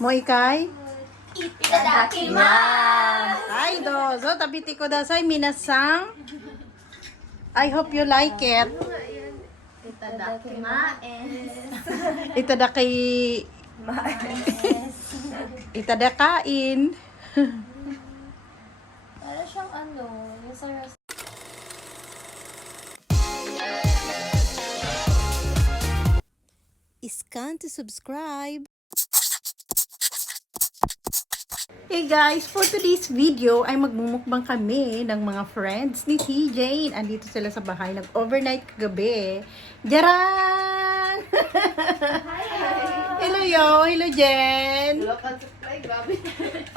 Moi kai? Itadakimasu! Hi, dozo. Tabiti ko dasay minasang. I hope you like it. Itadakimasu! Itadaki... Itadakain. Para siyang yung sa Scan to subscribe. Hey guys, for today's video ay magmumukbang kami ng mga friends ni TJ. Andito sila sa bahay, nag-overnight kagabi. Jaran! Hello yo, hello Jen.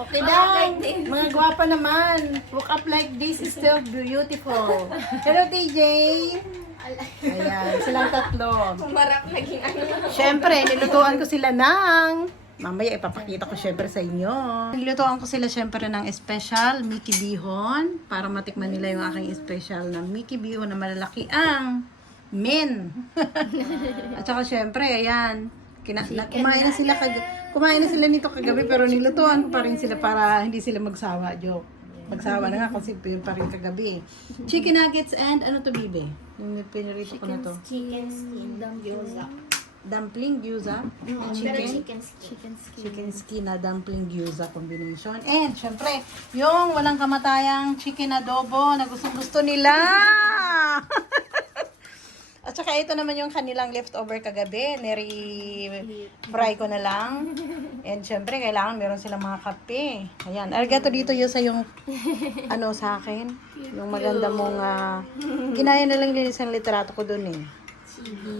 Okay daw, mga gwapa naman. Woke up like this is still beautiful. Hello TJ. Ayan, silang tatlo. Marap naging Siyempre, nilutuan ko sila ng... Mamaya ipapakita ko syempre sa inyo. Nilutuan ko sila syempre ng special Mickey Bihon para matikman nila yung aking special na Mickey Bihon na malalaki ang men. At saka syempre, ayan. Kumain na sila nito kagabi pero nilutuan ko pa rin sila para hindi sila magsawa. Joke. Magsawa na nga kasi yun pa rin kagabi. Chicken nuggets and ano to, bibe? Yung pinarito ko na to. chicken skin gyoza. Dumpling gyoza. Chicken skin na dumpling gyoza combination. And syempre, yung walang kamatayang chicken adobo na gustong-gusto nila. At saka ito naman yung kanilang leftover kagabi. Neri-fry ko na lang. And syempre, kailangan meron silang mga kape. Ayan. Arigato dito yung sa yung ano sa akin. Yung maganda mong ginaya na lang linis ang literato ko dun eh.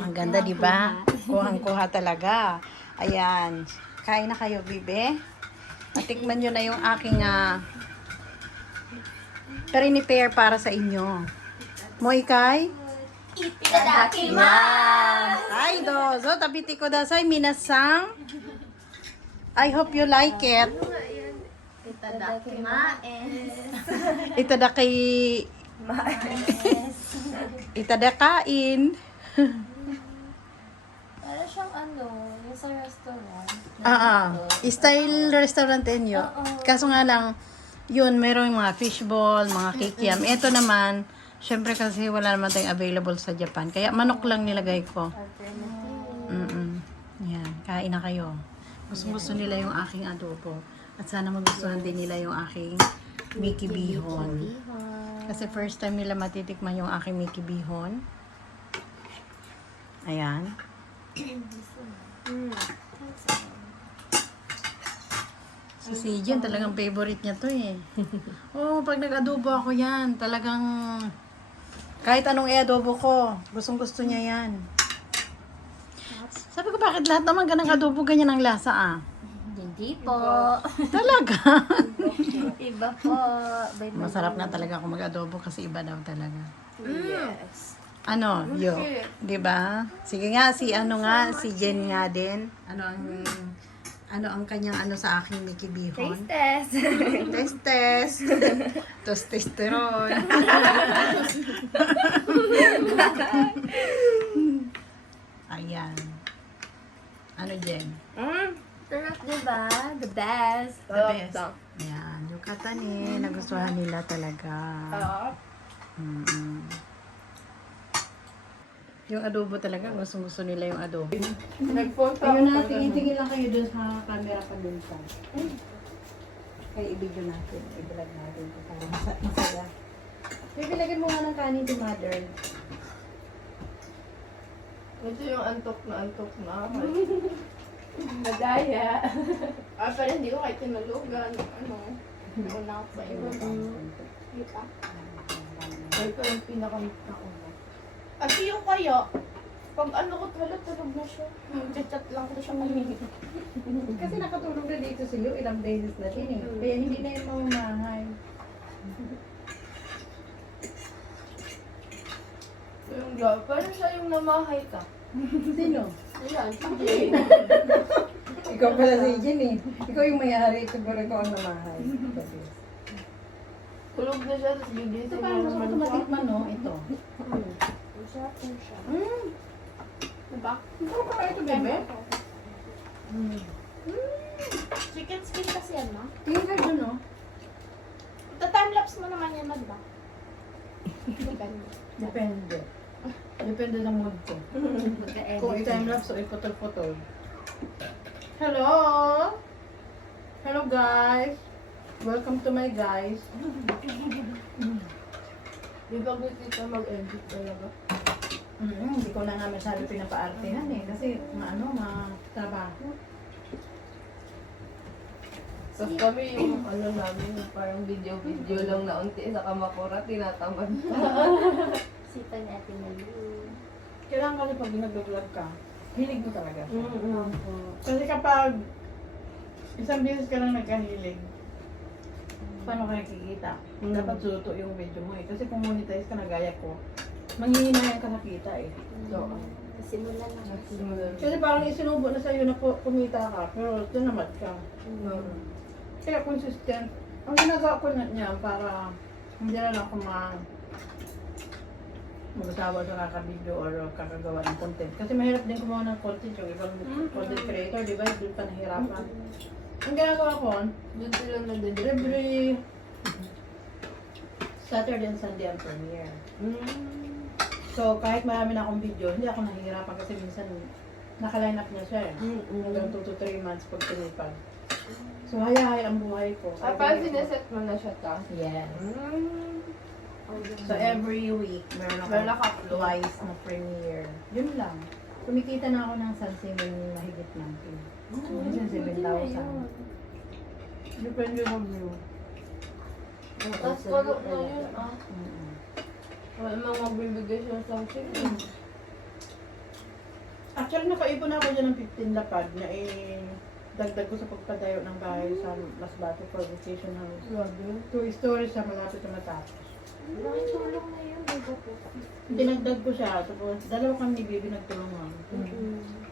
Ang ganda, di ba? Kuhang-kuha talaga. Ayan. Kain na kayo, bibe. Natikman nyo na yung aking prepare para sa inyo. Moi kai? Itadakimasu! Hi, dozo. Tabiti ko dasay minasang. I hope you like it. Itadakimasu! Itadaki... Itadakain. Para siyang yung sa restaurant. Style restaurant inyo. Kaso nga lang, yun, meron yung mga fishball, mga kikiam. Ito naman, syempre kasi wala naman tayong available sa Japan. Kaya manok lang nilagay ko. Yan, kain na kayo. Gusto nila yung aking adobo. At sana magustuhan din nila yung aking Mickey Bihon. Kasi first time nila matitikman yung aking Mickey Bihon. Ayan. Si Jen, talagang favorite niya to eh. Oh, pag nag-adobo ako yan, talagang kahit anong i-adobo ko, gustong-gusto niya yan. Sabi ko, bakit lahat naman ganang adobo ganyan ang lasa Hindi po. Talaga? Iba po. Masarap na talaga ako mag-adobo kasi iba daw talaga. Yes. Ano, yo, 'di ba? Sige nga si Jen nga din. Ano ang kanyang sa aking Mickey Bihon? Taste test. Test. Testosterone. Ayan. Ano, Jen? Sarap, diba? The best. The best. Ayan, yung kata ni nagustuhan nila talaga. Yung adobo talaga, gusto nila yung adobo. Ayun natin, tingin lang kayo dun sa camera pa dun sa. Kaya i-video natin, i-vlog natin ito para masaya. Bibilagin mo nga ng kanin to mother. Ito yung antok na. Madaya. Pero hindi ko kahit tinalugan. Nauna ako pa iba. Kita. Ito yung pinaka-una. At yung kaya, pag ko tulog na siya. Chat lang ko siya mahinig. Kasi nakatulog na dito si Lou, ilang beses na din eh. Kaya hindi na yung mamahay. Yung job, parang siya yung namahay ka. Sino? Ayan, si Jane. Ikaw pala si Jen eh. Ikaw yung may-ari, siguro ikaw ang namahay. Tulog na siya, tapos gigising Ito parang gusto ko automatic man, no? Ito. Sarap po siya. Diba? Ito pa ito, bebe? Chicken skin kasi yan, no? Tingin ka dun, no? Timelapse mo naman yan, Magda. Depende. Depende. Depende ng mood ko. Kung i-timelapse o iputol-putol. Hello! Hello, guys! Welcome to my guys. Di ba gusto ito mag-edit talaga? Hindi ko na nga masyado pinapaartehan eh. Kasi trabaho. So kami yung namin, parang video-video lang na unti sa Kamakura, tinatamad pa. Sita ni Ate Malu. Kailangan kasi pag nag-vlog ka, hilig mo talaga. Mm-mm. Kasi kapag isang beses ka lang nagkahilig, paano ka nakikita? Dapat suto yung video mo eh. Kasi kung monetize ka na gaya ko, manghihinayan ka na kita eh. So, Simulan na kasi. kasi parang isinubo na sa'yo na kumita ka, pero tinamad ka. Kaya consistent. Ang ginagawa ko na niya para hindi na lang ako mag-asawa sa kakabideo or kakagawa ng content. Kasi mahirap din gumawa ng content yung ibang content creator, di ba? Doon pa nahirapan. Ang ginagawa ko, Doon sila nadedit. every Saturday and Sunday ang premiere. So, kahit marami na akong video, hindi ako nahihirapan kasi minsan naka-line up niya siya eh. Hanggang 2 to 3 months pag pinipag. So, hayahay ang buhay ko. Parang sineset mo na siya ta. Yes. So, every week, meron Meron ako naka-upload. twice na premiere. Yun lang. Kumikita na ako ng Sansimin mahigit ng minsan 7,000. Depende ng view. Tapos palo na yun, ah. Wala mang magbibigay siya sa chicken. Actually, nakaipon ako dyan ng 15 lapad na dagdag ko sa pagpadayo ng bahay sa Masbate for vacation house. Grabe. 2 stories siya malapit na matapos. Malaking tulong na yun, di ba po? Dinagdag ko siya, tapos dalawa kami ni Bibi nagtulungan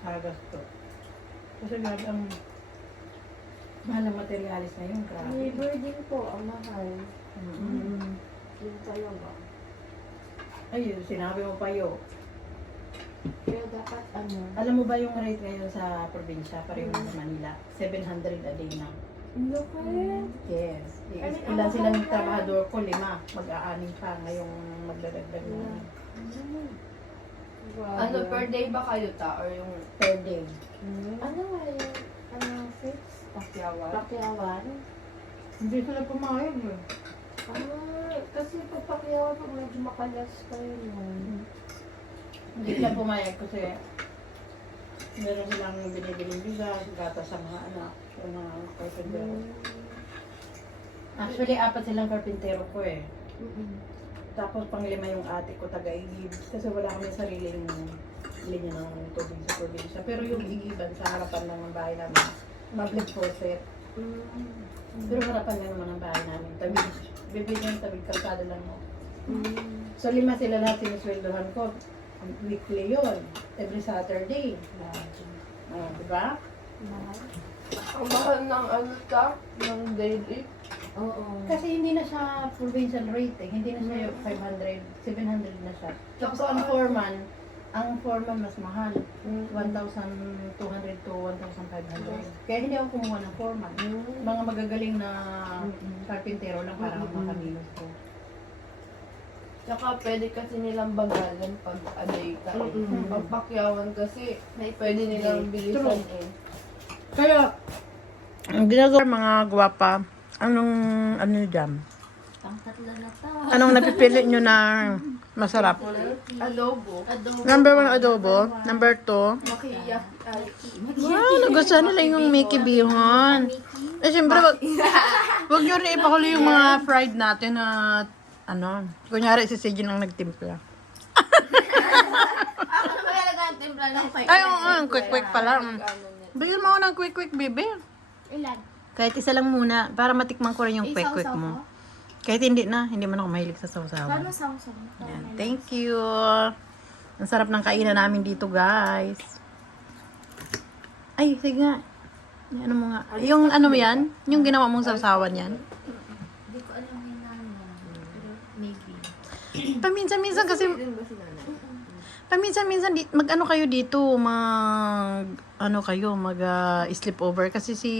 sa gasto. Kasi grabe ang mahal ang materialis na yun, grabe. Labor din po, ang mahal. Yun talaga. Ayun, sinabi mo pa yun. Pero dapat Alam mo ba yung rate ngayon sa probinsya, pareho sa Manila? 700 a day na. Lukit. Yes. Ilan silang trabahador ko? 5. Mag-aaning pa ngayong magdadagdag na Ano, per day ba kayo ta? Or yung per day. Ano nga yun? Fix? pakyawan? Pakyawan? Hindi sila pumayag eh. Kasi papakyawan pag medyo makalas pa yun. Hindi sila pumayag kasi meron silang binibiling bigas, gatas sa mga anak, sa mga karpintero. Actually, 4 silang karpintero ko eh. Tapos pang-5 yung ate ko taga-igib. Kasi wala kami sariling linya ng tubig sa probinsya. Pero yung igiban sa harapan ng bahay namin, public faucet. Pero harapan lang naman ang bahay namin. Bibigyan tabig kalsada lang mo. So 5 sila lahat sinusweldohan ko. Weekly yun. Every Saturday. Diba? Ang mahal ng ano ta? Ng daily? Oo. Kasi hindi na siya provincial rate eh. Hindi na siya 500, 700 na siya. Tapos ang foreman mas mahal. 1,200 to 1,500. Kaya hindi ako kumuha ng foreman. Mga magagaling na karpintero lang para makamilos ko. Tsaka pwede kasi nilang bagalan pag aday ka. Pag pakyawan kasi, pwede nilang bilisan eh. Kaya, ang ginagawa mga gwapa, ano dyan? Pang-tatlo na to. Anong napipili nyo na masarap? Adobo. Number 1 adobo. Number 2. Makiyak. Wow, nagustuhan nila yung Mickey Bihon. Eh, siyempre, wag nyo rin ipakulo yung mga fried natin na, kunyari si Sejin lang nagtimpla. Ako na talaga ang timpla ng fight. Ay, quick pa lang. Bigyan mo ako ng quick, baby. Ilan? Kahit isa lang muna, para matikman ko rin yung quick Isaw-saw mo. ko? Kahit hindi man ako mahilig sa sausawan. Paano sausaw? Yan. Thank you. Ang sarap ng kainan namin dito, guys. Ay, sige nga. Ano mo nga. Yung ano mo yan? Yung ginawa mong sausawan yan? Hindi ko alam yung namin. Pero maybe. Paminsan-minsan kasi, paminsan-minsan, mag-ano kayo dito, ano kayo, sleep over kasi si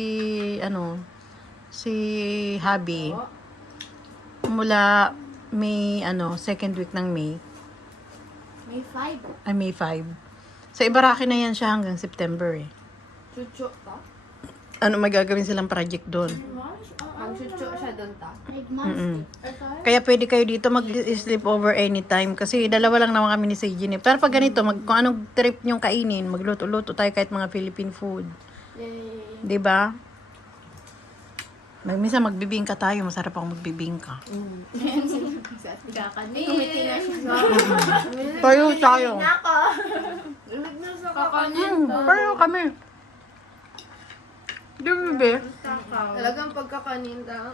Habi mula May second week ng May. May 5. Ay, May 5. Sa Ibaraki na yan siya hanggang September eh. Chucho ta? Magagawin silang project doon. Mag-chucho siya doon ta? 5 months. Mm-mm. Kaya pwede kayo dito mag-sleep over anytime kasi dalawa lang naman kami ni Seiji. Pero pag ganito, kung anong trip nyong kainin, magluto-luto tayo kahit mga Philippine food. Yay. 'Di ba? Minsan magbibingka tayo, masarap akong magbibingka. Kakanin. Kumiti na siya. Tayo. Nako. Limit na sa kakanin ta. Pareho kami. Di ba, bebe? Talagang pagkakanin ta.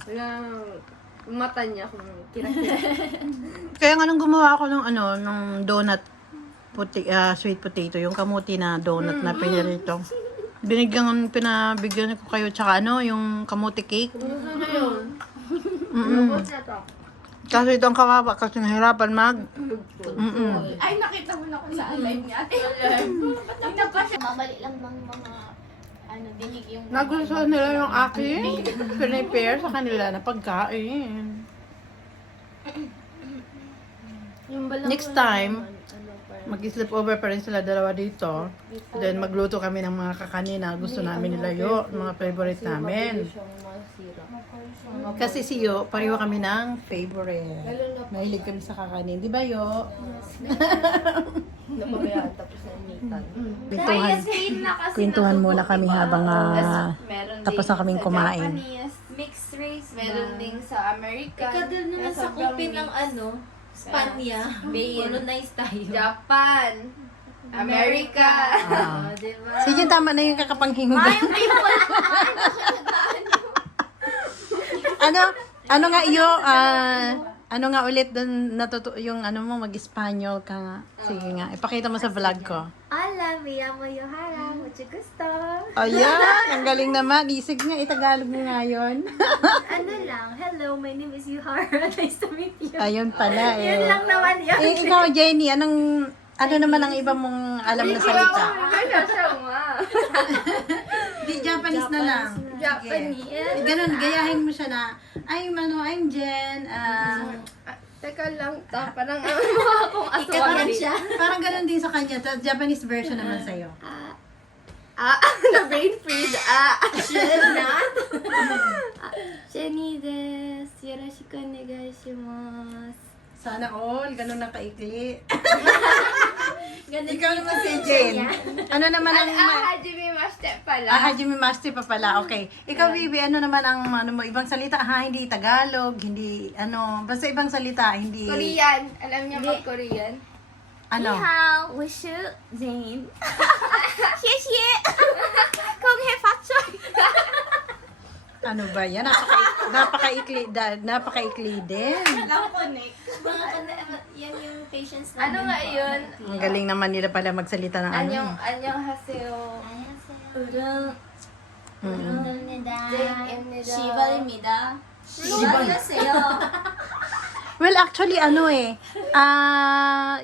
Talagang mata niya kung kira-kira. Kaya nga nung gumawa ako ng donut, sweet potato, yung kamuti na donut na pinirito. Pinabigyan ko kayo, tsaka yung kamuti cake. Gusto na yun. Mm-mm. Gusto na to. Kasi ito ang kawawa kasi nahirapan Ay, nakita mo na kung saan live niya. Tingnan pa siya. Mamali lang ng mga dinig yung... Nagustuhan nila yung akin. Pinay-pair sa kanila na pagkain. Yung balang Next time, mag-sleep over pa rin sila dalawa dito. Then magluto kami ng mga kakanin na gusto namin nila yo, mga favorite namin. Kasi si Yo, pareho kami ng favorite. Mahilig kami sa kakanin. Di ba, Yo? Napabayaan tapos na initan. Kwentuhan muna kami habang tapos na kaming kumain. Mixed race. Meron ding sa American. Ikaw din naman sa kupin ng Spanya. Colonize tayo. Japan. America. Diba? Sige, tama na yung kakapanghinga. Ano nga iyo, ano nga ulit doon yung mo, mag-Espanyol ka nga. Sige nga, ipakita mo sa vlog ko. Hola, me llamo Yohara. Mucho gusto. Ayan, ang galing naman. Isig nga, itagalog mo nga yun. Ano lang, hello, my name is Yohara. Nice to meet you. Ayun pala Yun eh. lang naman yun. Ikaw, Jenny, ano naman ang iba mong alam na salita? Kaya siya nga. Di, Japanese na lang. Japanese. Ganun, gayahin mo siya na, I'm Jen. Teka lang, parang akong Ikaw aswang. siya. Parang ganun din sa kanya. Japanese version naman sa'yo. Na brain freeze. Should not. Jenny desu. Yoroshiku onegaishimasu. Sana all, ganun na kaikli. Ganun Ikaw naman si Jen. Ano naman ang... Hajime mashite pala. Hajime Master pa pala. Okay. Ikaw, Bibi, ano naman ang mo, ibang salita? Hindi Tagalog, hindi, basta ibang salita, hindi... Korean. Alam niya pag Korean? Ano? Ni hao, wishu, Jane. Xie Konghe fachoy. Ano ba yan? Napakaikli din. Yan yung patience na. Ano nga yun? Ang galing naman nila pala magsalita ng ano. Anyong haseo. Urung. Jake Shibal입니다. 안녕하세요. Well, actually,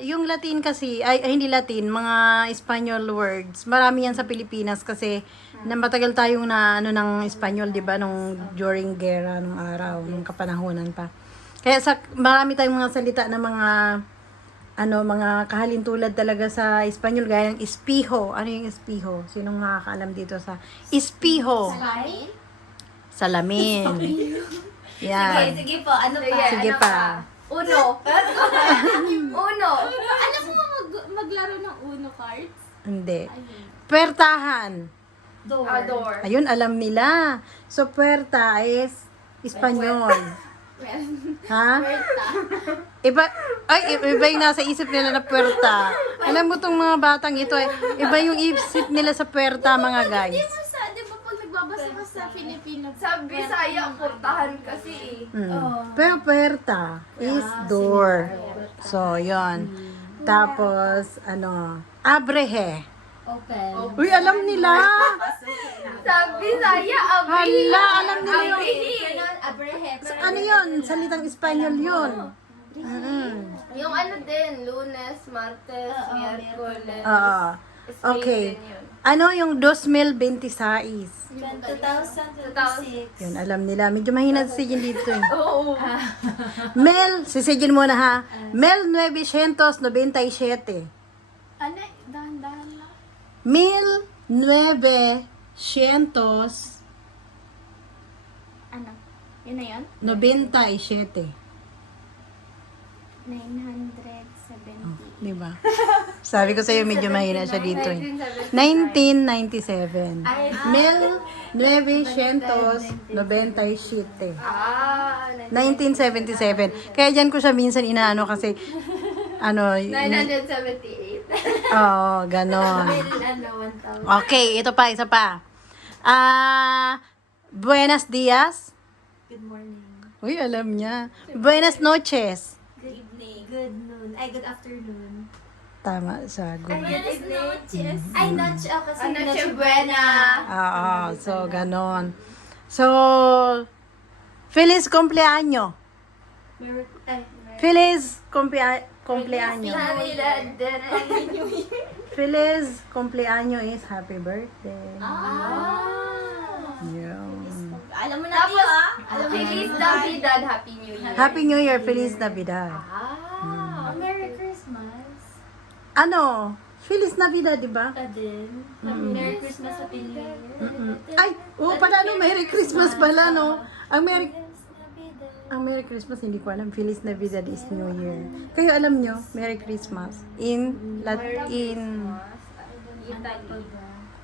yung Latin kasi, ay hindi Latin, mga Espanyol words, marami yan sa Pilipinas kasi matagal tayong ng Espanyol, di ba, during gera, nung araw, nung kapanahonan pa. Kaya marami tayong mga salita na mga kahalintulad talaga sa Espanyol, gaya ng espiho. Ano yung espiho? Sinong nakakaalam dito sa espiho? Salamin. Yan. Sige po, ano pa? Sige pa. Uno. Uno. Alam mo maglaro ng Uno cards? Hindi. Puwertahan. Door. Ayun, alam nila. So, puerta is Espanyol. Ha? Iba yung nasa isip nila na puerta. Alam mo tong mga batang ito iba yung isip nila sa puerta, mga guys. Di ba pag nagbabasa ka sa Filipino? Sa Bisaya, portahan kasi Pero puerta is door. So, yon. Tapos, abrehe. Open. Uy, alam nila. Sa Bisaya, Hala, alam nila yun. Abrehe. Ano yun? Salitang Espanyol yun. Yung din, Lunes, Martes, Miyerkules. Okay. Ano yung 2026? 2006. Yun, alam nila. Medyo mahina si Sigin dito eh. Oo. Mel, sisigin muna ha. Mel 997. Ano? Dahan-dahan lang. 1997. Ano? Yun na yun? 97. 970. Di ba? Sabi ko sa'yo, medyo mahina siya dito eh. 1997. Mel 997. Ah, 1977. Kaya dyan ko siya minsan inaano kasi, ano, 978. oo, ganon. 1,000. Okay, ito pa, isa pa. Buenos dias. Good morning. Uy, alam niya. Buenas noches. Good evening. Good noon. Ay, good afternoon. Tama siya. Good. Buenas noches. Ay, noche ako kasi Noche noche buena. Oo, so ganon. So, feliz cumpleaños. Feliz cumpleaños. Feliz cumpleaños is happy birthday. Yeah. Alam mo na tayo, ah. Alam mo, Feliz Navidad, Happy New Year. Happy New Year, Feliz Navidad. Merry Christmas. Ano? Feliz Navidad, di ba? Ka din. Merry Christmas, Happy New Year. Ay, pala no, Merry Christmas pala, no? Ang Merry Christmas, hindi ko alam. Feliz Navidad is New Year. Kayo alam nyo, Merry Christmas. In.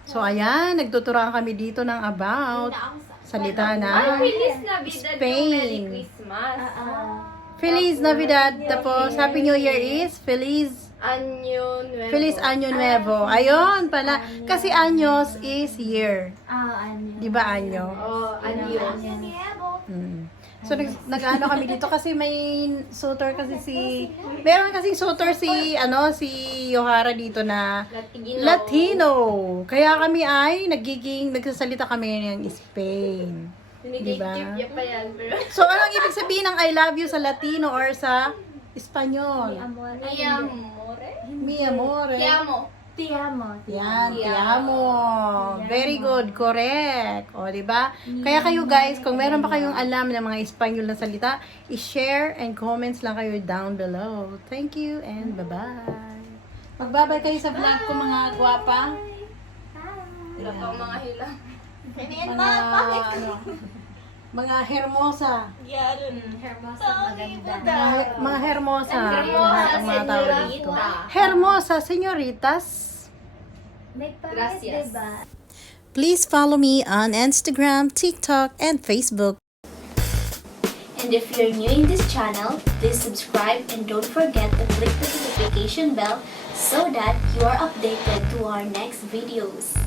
So, ayan, nagtuturuan kami dito ng about salita na Feliz Navidad, Spain. Merry Christmas. Feliz Navidad. Tapos, Happy New Year is Feliz Año Nuevo. Ayun pala. Kasi años is year. Di ba año? Oh, Anyo. So, nag-ano kami dito kasi may suitor kasi meron kasing suitor si Yohara dito na Latino. Kaya kami ay nagsasalita kami ng Spain. Diba? Niya pa yan, pero... So, anong ibig sabihin ng I love you sa Latino or sa Espanyol? Mi amore. Ti amo. Yan, ti amo. Very good, correct. O, di ba? Kaya kayo guys, kung meron pa kayong alam ng mga Espanyol na salita, i-share and comments lang kayo down below. Thank you and bye-bye. Magbabay kayo sa vlog ko mga gwapa. Wala pa akong mga hilang. Mga hermosa. Hermosa, maganda. Mga hermosa. Hermosa, Lahat ang mga tao dito. señorita. Hermosa, señoritas. Gracias. Please follow me on Instagram, TikTok, and Facebook. And if you're new in this channel, please subscribe and don't forget to click the notification bell so that you are updated to our next videos.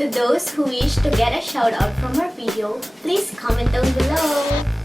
To those who wish to get a shout out from our video, please comment down below.